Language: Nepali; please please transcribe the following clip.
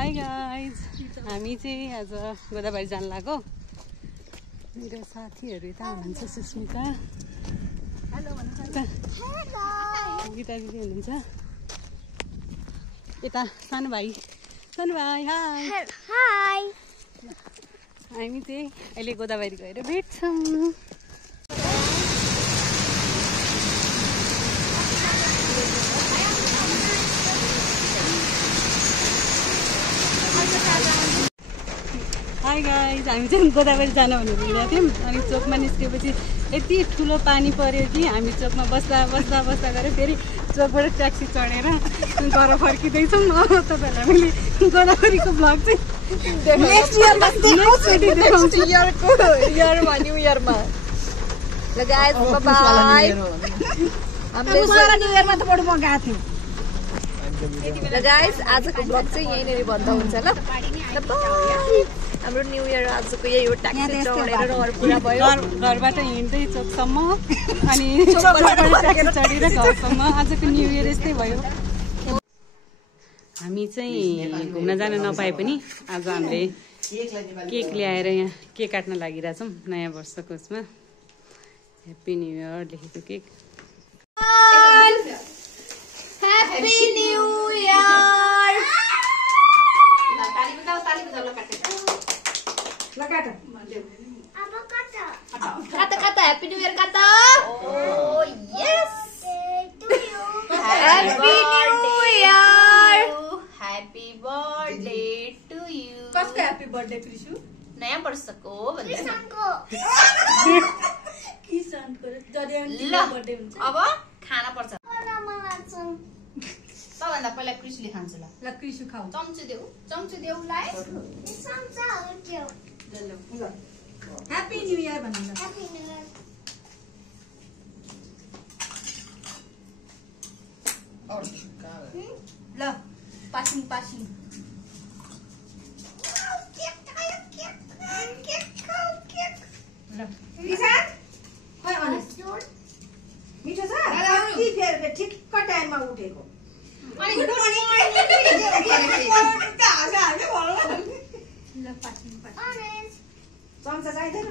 हाई गाइज, हामी चाहिँ आज गोदावरी जान लाग्यो। मेरो साथीहरू यता हुनुहुन्छ, सुस्मिता गीता दिदी हुनुहुन्छ यता, सानो भाइ हाई। हामी चाहिँ अहिले गोदावरी गएर भेट्छौँ। हाई गाइज, हामी चाहिँ गोदावरी जान भनेर हिँडेको थियौँ। अनि चोकमा निस्केपछि यति ठुलो पानी पऱ्यो कि हामी चोकमा बस्दा गऱ्यो। फेरि चोकबाट ट्याक्सी चढेर घर फर्किँदैछौँ। तपाईँहरूलाई मैले गोदावरीको भ्लग चाहिँ आजको ब्लग चाहिँ यहीँनिर बन्द हुन्छ ल। हाम्रो न्यू इयर आजको यही हो, ट्याक्सी चढेर रहर पुरा भयो। घरबाट हिँड्दै चोकसम्म अनि ट्याक्सी चढेर घरसम्म। आजको न्यू इयर यस्तै भयो। हामी चाहिँ घुम्न जान नपाए पनि आज हामीले केक ल्याएर यहाँ केक काट्न लागिरहेछौँ। नयाँ वर्षको उसमा ह्याप्पी न्यू इयर लेखेको cake. Happy new year. Kata Happy New Year kata. Oh yes. Happy New Year. Happy birthday to you. कसको happy birthday कृषु? नयाँ वर्षको भन्दै। किसानको जडियाको बर्थडे हुन्छ। अब खाना पर्छ। सबभन्दा पहिला कृषुले खान्छ ल। ल कृषु खाऊ। चम्चु देऊ लाई। चम्चाहरु देऊ। ल ह्यापी न्यू इयर भन्नु ल। Happy new year. ल पासिङ ल किसान खै अनि मिठो छ। कति फेर ठिक्क टाइममा उठेको। अनि ल पासिङ चम्चा चाहिँदैन।